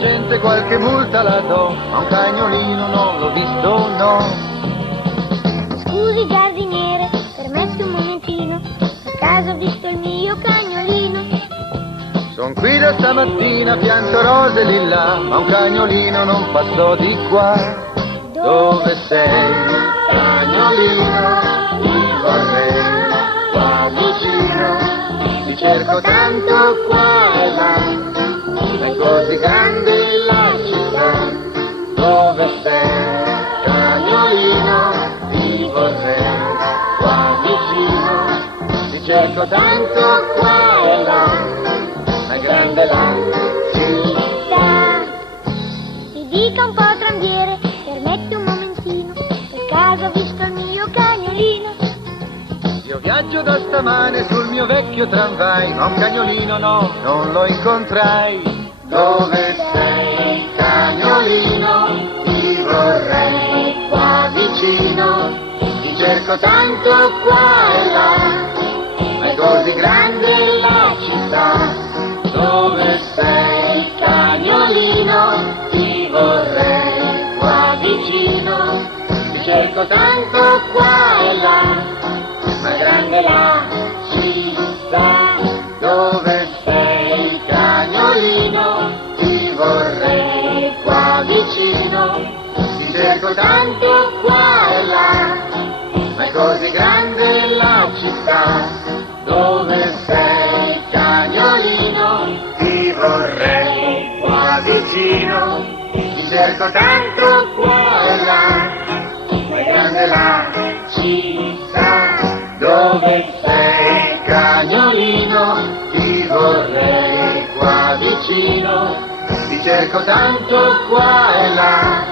gente qualche multa la do, ma un cagnolino non l'ho visto, no. Scusi giardiniere, permetti un momentino, per caso ho visto il mio cagnolino. Son qui da stamattina, pianto rose lì là, ma un cagnolino non passò di qua. Dove sei, cagnolino? Ti vorrei qua vicino. Ti cerco tanto qua e là, è così grande la città. Dove sei, cagnolino? Ti vorrei qua vicino. Ti cerco tanto qua e là, ma è grande la città. Mi dica un po' tramviere, permetti un momentino, per caso ho visto il mio cagnolino. Io viaggio da stamane sul mio vecchio tramvai, ma un cagnolino no, non lo incontrai. Dove sei, cagnolino? Ti vorrei qua vicino. Ti cerco tanto qua e là, ma è così grande la città. Dove sei, cagnolino? Ti vorrei qua vicino. Ti cerco tanto qua e là, ma è grande la città. Dove sei, cagnolino? Ti vorrei qua vicino. Ti cerco tanto qua e là, ma è così grande la città. Dove sei, cagnolino? Ti vorrei qua vicino. Ti cerco tanto qua e là, ma è grande la città. Dove sei, cagnolino? Ti vorrei qua vicino. Ti cerco tanto qua e là,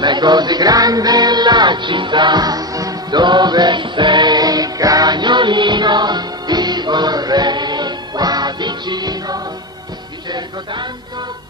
ma è così grande la città. Dove sei, cagnolino? Ti vorrei qua vicino. Ti cerco tanto